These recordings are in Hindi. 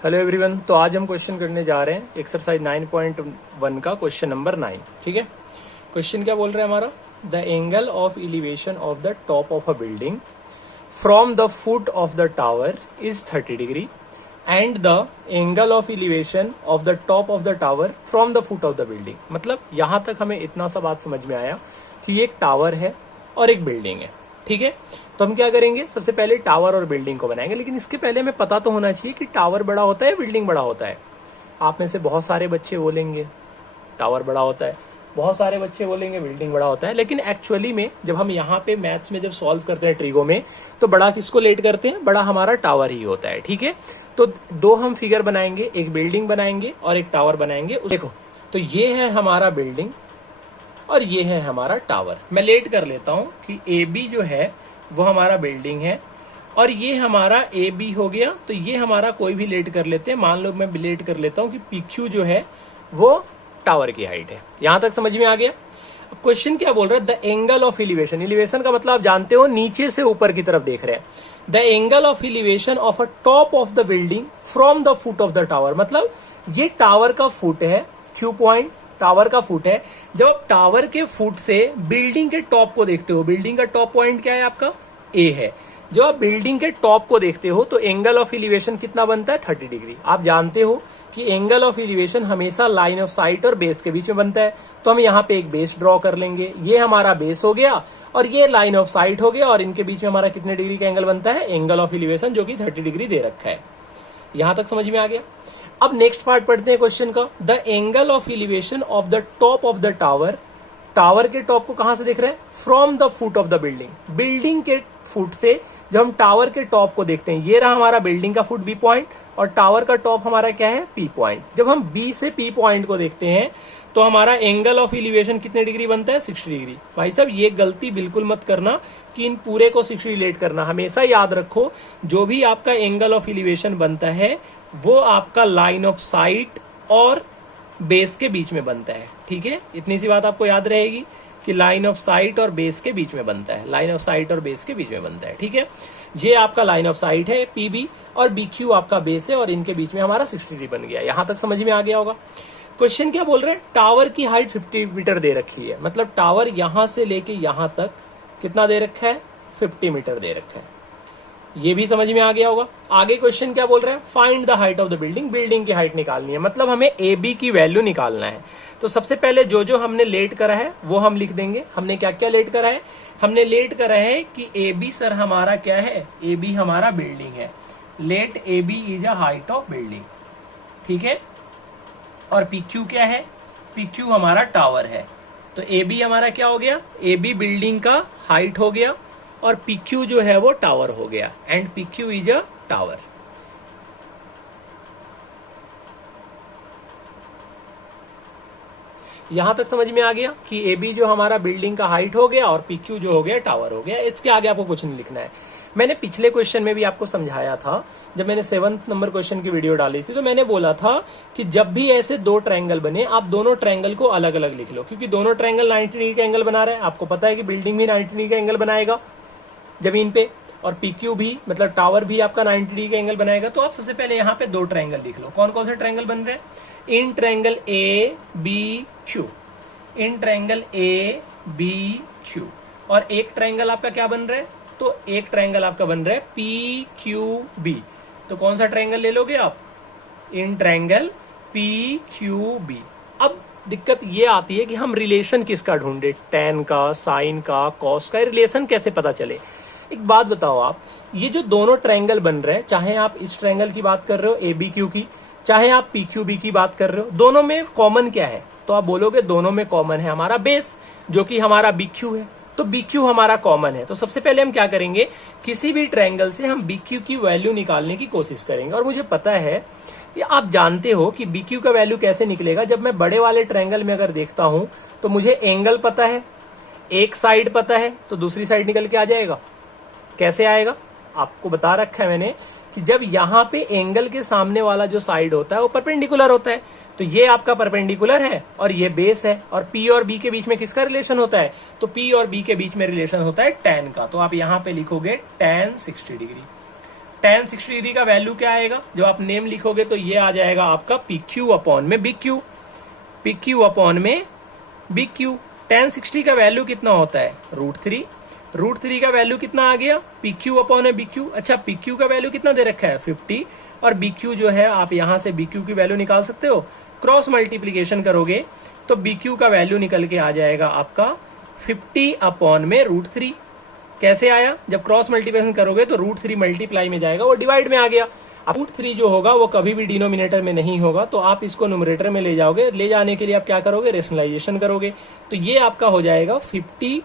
Hello everyone. तो आज हम क्वेश्चन करने जा रहे हैं एक्सरसाइज 9.1 का क्वेश्चन नंबर 9। ठीक है, क्वेश्चन क्या बोल रहा है हमारा, the angle of elevation of the top of a building from the foot of the tower is 30 degree and the angle of elevation of the top of the tower from the foot of the building. मतलब यहां तक हमें इतना सा बात समझ में आया कि ये एक टावर है और एक बिल्डिंग है। ठीक है, तो हम क्या करेंगे, सबसे पहले टावर और बिल्डिंग को बनाएंगे, लेकिन इसके पहले हमें पता तो होना चाहिए कि टावर बड़ा होता है बिल्डिंग बड़ा होता है। आप में से बहुत सारे बच्चे बोलेंगे टावर बड़ा होता है, बहुत सारे बच्चे बोलेंगे बिल्डिंग बड़ा होता है, लेकिन एक्चुअली में जब हम यहाँ पे मैथ्स में जब सॉल्व करते हैं ट्रिगो में, तो बड़ा किसको लेट करते हैं, बड़ा हमारा टावर ही होता है। ठीक है, तो दो हम फिगर बनाएंगे, एक बिल्डिंग बनाएंगे और एक टावर बनाएंगे। देखो, तो ये है हमारा बिल्डिंग और ये है हमारा टावर। मैं लेट कर लेता हूं कि ए बी जो है वो हमारा बिल्डिंग है और ये हमारा ए बी हो गया। तो ये हमारा कोई भी लेट कर लेते हैं, मान लो मैं लेट कर लेता हूं कि पी क्यू जो है वो टावर की हाइट है। यहां तक समझ में आ गया। अब क्वेश्चन क्या बोल रहा है, the angle of elevation. Elevation का मतलब आप जानते हो नीचे से ऊपर की तरफ देख रहे हैं। The angle of elevation of a top of the building from the foot of the tower. मतलब ये टावर का फुट है, क्यू पॉइंट टावर का फुट है। जब आप टावर के फुट से बिल्डिंग के टॉप को देखते हो, बिल्डिंग का टॉप पॉइंट क्या है आपका, ए है। जब आप बिल्डिंग के टॉप को देखते हो तो एंगल ऑफ एलिवेशन कितना बनता है, 30 डिग्री। आप जानते हो कि एंगल ऑफ एलिवेशन हमेशा लाइन ऑफ साइट और बेस के बीच में बनता है। तो हम यहाँ पे एक बेस ड्रॉ कर लेंगे, ये हमारा बेस हो गया और ये लाइन ऑफ साइट हो गया, और इनके बीच में हमारा कितने डिग्री का एंगल बनता है, एंगल ऑफ एलिवेशन, जो कि 30 डिग्री दे रखा है। यहां तक समझ में आ गया। अब नेक्स्ट पार्ट पढ़ते हैं क्वेश्चन का। The angle of elevation of the top of the tower. Tower के टॉप को कहां से देख रहे हैं, from the foot of the building. Building के फुट से जब हम टावर के टॉप को देखते हैं, ये रहा हमारा बिल्डिंग का फुट बी पॉइंट और टावर का टॉप हमारा क्या है, पी पॉइंट। जब हम बी से पी पॉइंट को देखते हैं तो हमारा एंगल ऑफ एलिवेशन कितने डिग्री बनता है, 60 डिग्री। भाई साहब ये गलती बिल्कुल मत करना कि इन पूरे को 60 रिलेट करना। हमेशा याद रखो, जो भी आपका एंगल ऑफ एलिवेशन बनता है वो आपका लाइन ऑफ साइट और बेस के बीच में बनता है। ठीक है, इतनी सी बात आपको याद रहेगी कि लाइन ऑफ साइट और बेस के बीच में बनता है, लाइन ऑफ साइट और बेस के बीच में बनता है। ठीक है, ये आपका लाइन ऑफ साइट है पी बी और बी क्यू आपका बेस है, और इनके बीच में हमारा 60 डिग्री बन गया। यहां तक समझ में आ गया होगा। क्वेश्चन क्या बोल रहे हैं, टावर की हाइट 50 मीटर दे रखी है। मतलब टावर यहां से लेके यहां तक कितना दे रखा है, 50 मीटर दे रखा है। ये भी समझ में आ गया होगा। आगे क्वेश्चन क्या बोल रहा है, find the height of the building. Building की हाइट निकालनी है, मतलब हमें ए बी की वैल्यू निकालना है। तो सबसे पहले जो हमने लेट करा है वो हम लिख देंगे। हमने क्या क्या लेट करा है, हमने लेट करा है कि ए बी सर हमारा क्या है, ए बी हमारा बिल्डिंग है। Let A B is a height of building. ठीक है, और पी क्यू क्या है, पी क्यू हमारा टावर है। तो ए बी हमारा क्या हो गया, ए बी बिल्डिंग का हाइट हो गया और पी क्यू जो है वो टावर हो गया। And P Q is a tower. यहां तक समझ में आ गया कि ए बी जो हमारा बिल्डिंग का हाइट हो गया और पी क्यू जो हो गया टावर हो गया। इसके आगे आपको कुछ नहीं लिखना है। मैंने पिछले क्वेश्चन में भी आपको समझाया था, जब मैंने 7th नंबर क्वेश्चन की वीडियो डाली थी, तो मैंने बोला था कि जब भी ऐसे दो ट्रायंगल बने, आप दोनों ट्रायंगल को अलग अलग लिख लो, क्योंकि दोनों ट्रायंगल 90 डिग्री का एंगल बना रहे हैं। आपको पता है कि बिल्डिंग भी 90 डिग्री का एंगल बनाएगा जमीन पे, और पी क्यू भी मतलब टावर भी आपका 90 डिग्री का एंगल बनाएगा। तो आप सबसे पहले यहाँ पे दो ट्रायंगल लिख लो। कौन कौन से ट्रायंगल बन रहे हैं, in triangle A B Q, in triangle A B Q. और एक ट्रायंगल आपका क्या बन रहा है, तो एक ट्रायंगल आपका बन रहा है पी क्यू बी। तो कौन सा ट्रायंगल ले लोगे आप, in triangle P Q B. अब दिक्कत ये आती है कि हम रिलेशन किसका ढूंढे, टैन का, साइन का, कॉस का, रिलेशन कैसे पता चले। एक बात बताओ आप, ये जो दोनों ट्रायंगल बन रहे हैं, चाहे आप इस ट्रायंगल की बात कर रहे हो ए बी क्यू की, चाहे आप पी क्यू बी की बात कर रहे हो, दोनों में कॉमन क्या है, तो आप बोलोगे दोनों में कॉमन है हमारा बेस, जो कि हमारा बी क्यू है। तो बी क्यू हमारा कॉमन है। तो सबसे पहले हम क्या करेंगे, किसी भी ट्रायंगल से हम बी क्यू की वैल्यू निकालने की कोशिश करेंगे। और मुझे पता है कि आप जानते हो कि बी क्यू का वैल्यू कैसे निकलेगा। जब मैं बड़े वाले ट्रायंगल में अगर देखता हूं तो मुझे एंगल पता है, एक साइड पता है, तो दूसरी साइड निकल के आ जाएगा। कैसे आएगा, आपको बता रखा है मैंने कि जब यहां पे एंगल के सामने वाला जो साइड होता है वो परपेंडिकुलर होता है। तो ये आपका परपेंडिकुलर है और ये बेस है, और P और B के बीच में किसका रिलेशन होता है, तो P और B के बीच में रिलेशन होता है tan का। तो आप यहां पे लिखोगे tan 60 डिग्री। tan 60 डिग्री का वैल्यू क्या आएगा, जब आप नेम लिखोगे तो ये आ जाएगा आपका PQ अपॉन में BQ, PQ अपॉन में BQ। tan 60 का वैल्यू कितना होता है √3, √3 का वैल्यू कितना आ गया PQ अपॉन में BQ। अच्छा PQ का वैल्यू कितना दे रखा है 50, और BQ जो है आप यहां से BQ की वैल्यू निकाल सकते हो, क्रॉस मल्टीप्लीकेशन करोगे तो BQ का वैल्यू निकल के आ जाएगा आपका 50 अपॉन में √3। कैसे आया, जब क्रॉस मल्टीप्लिकेशन करोगे तो √3 मल्टीप्लाई में जाएगा, वो डिवाइड में आ गया। अब √3 जो होगा वो कभी भी डिनोमिनेटर में नहीं होगा, तो आप इसको न्यूमरेटर में ले जाओगे। ले जाने के लिए आप क्या करोगे, रेशनलाइजेशन करोगे, तो ये आपका हो जाएगा 50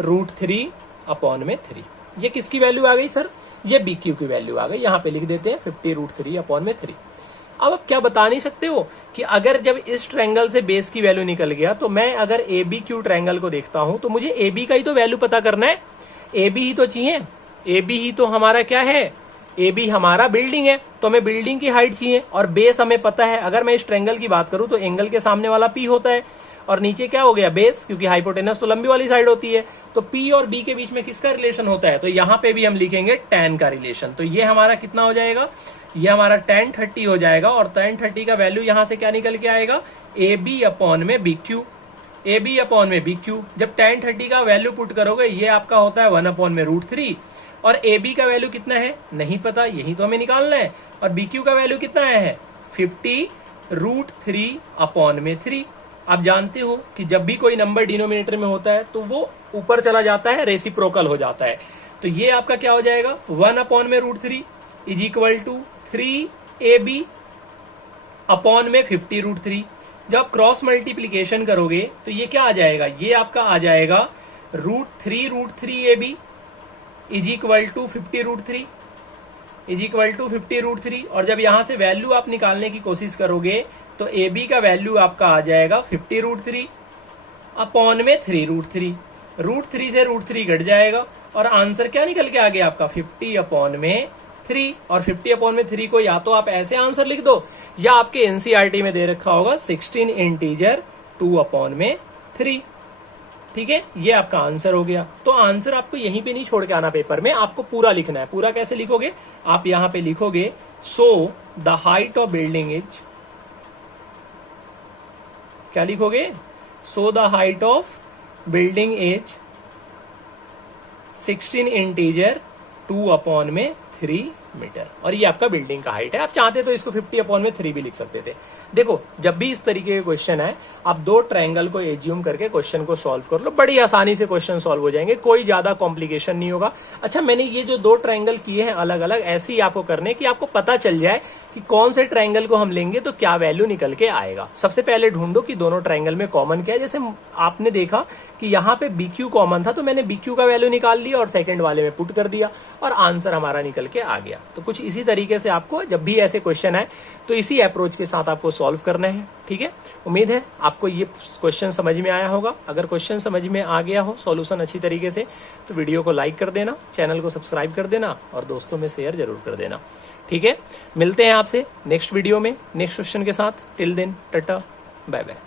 √3 अपॉन में 3। ये किसकी वैल्यू आ गई सर, ये BQ की वैल्यू आ गई, यहाँ पे लिख देते हैं 50 √3 अपॉन में 3। अब आप क्या बता नहीं सकते हो कि अगर जब इस ट्रायंगल से बेस की वैल्यू निकल गया, तो मैं अगर ABQ ट्रायंगल को देखता हूं तो मुझे AB का ही तो वैल्यू पता करना है, AB ही तो चाहिए, AB ही तो हमारा क्या है, AB हमारा बिल्डिंग है, तो हमें बिल्डिंग की हाइट चाहिए, और बेस हमें पता है। अगर मैं इस ट्रायंगल की बात करूं तो एंगल के सामने वाला P होता है, और नीचे क्या हो गया बेस, क्योंकि हाइपोटेनस तो लंबी वाली साइड होती है, तो P और B के बीच में किसका रिलेशन होता है, तो यहाँ पे भी हम लिखेंगे tan का रिलेशन। तो ये हमारा कितना हो जाएगा, ये हमारा tan 30 हो जाएगा, और tan 30 का वैल्यू यहाँ से क्या निकल के आएगा, AB अपॉन में BQ, AB अपॉन में BQ। जब tan 30 का वैल्यू पुट करोगे ये आपका होता है 1 अपॉन में √3, और AB का वैल्यू कितना है नहीं पता, यही तो हमें निकालना है, और BQ का वैल्यू कितना आया है 50 √3 अपॉन में 3। आप जानते हो कि जब भी कोई नंबर डिनोमिनेटर में होता है तो वो ऊपर चला जाता है, रेसिप्रोकल हो जाता है, तो ये आपका क्या हो जाएगा 1 अपॉन में √3 is equal to 3AB upon में 50 √3। जब क्रॉस मल्टीप्लीकेशन करोगे तो ये क्या आ जाएगा, ये आपका आ जाएगा √3 is equal to 50 √3 is equal to 50 √3। और जब यहां से वैल्यू आप निकालने की कोशिश करोगे तो AB का वैल्यू आपका आ जाएगा 50 √3 अपॉन में 3 √3, √3 से √3 घट जाएगा, और आंसर क्या निकल के आ गया आपका 50 अपॉन में 3। और 50 अपॉन में 3 को या तो आप ऐसे आंसर लिख दो, या आपके NCERT में दे रखा होगा 16 इंटीजर 2 अपॉन में 3। ठीक है, ये आपका आंसर हो गया। तो आंसर आपको यहीं पे नहीं छोड़ के आना पेपर में, आपको पूरा लिखना है। पूरा कैसे लिखोगे, आप यहां पे लिखोगे so the height of building is, क्या लिखोगे, so the height of building is 16 integer 2 upon में 3 मीटर, और ये आपका बिल्डिंग का हाइट है। आप चाहते तो इसको 50 अपॉन में 3 भी लिख सकते थे। देखो जब भी इस तरीके के क्वेश्चन है, आप दो ट्रायंगल को एज्यूम करके क्वेश्चन को सॉल्व कर लो, बड़ी आसानी से क्वेश्चन सॉल्व हो जाएंगे, कोई ज्यादा कॉम्प्लिकेशन नहीं होगा। अच्छा, मैंने ये जो दो ट्रायंगल किए हैं अलग अलग, ऐसे ही आपको करने कि आपको पता चल जाए कि कौन से ट्रायंगल को हम लेंगे तो क्या वैल्यू निकल के आएगा। सबसे पहले ढूंढो कि दोनों ट्रायंगल में कॉमन क्या है। जैसे आपने देखा कि यहाँ पे BQ कॉमन था, तो मैंने BQ का वैल्यू निकाल लिया और सेकंड वाले में पुट कर दिया, और आंसर हमारा निकल के आ गया। तो कुछ इसी तरीके से आपको जब भी ऐसे क्वेश्चन आए तो इसी अप्रोच के साथ आपको सॉल्व करना है। ठीक है, उम्मीद है आपको ये क्वेश्चन समझ में आया होगा। अगर क्वेश्चन समझ में आ गया हो, सॉल्यूशन अच्छी तरीके से, तो वीडियो को लाइक कर देना, चैनल को सब्सक्राइब कर देना, और दोस्तों में शेयर जरूर कर देना। ठीक है, मिलते हैं आपसे नेक्स्ट वीडियो में नेक्स्ट क्वेश्चन के साथ। Till then tata bye bye.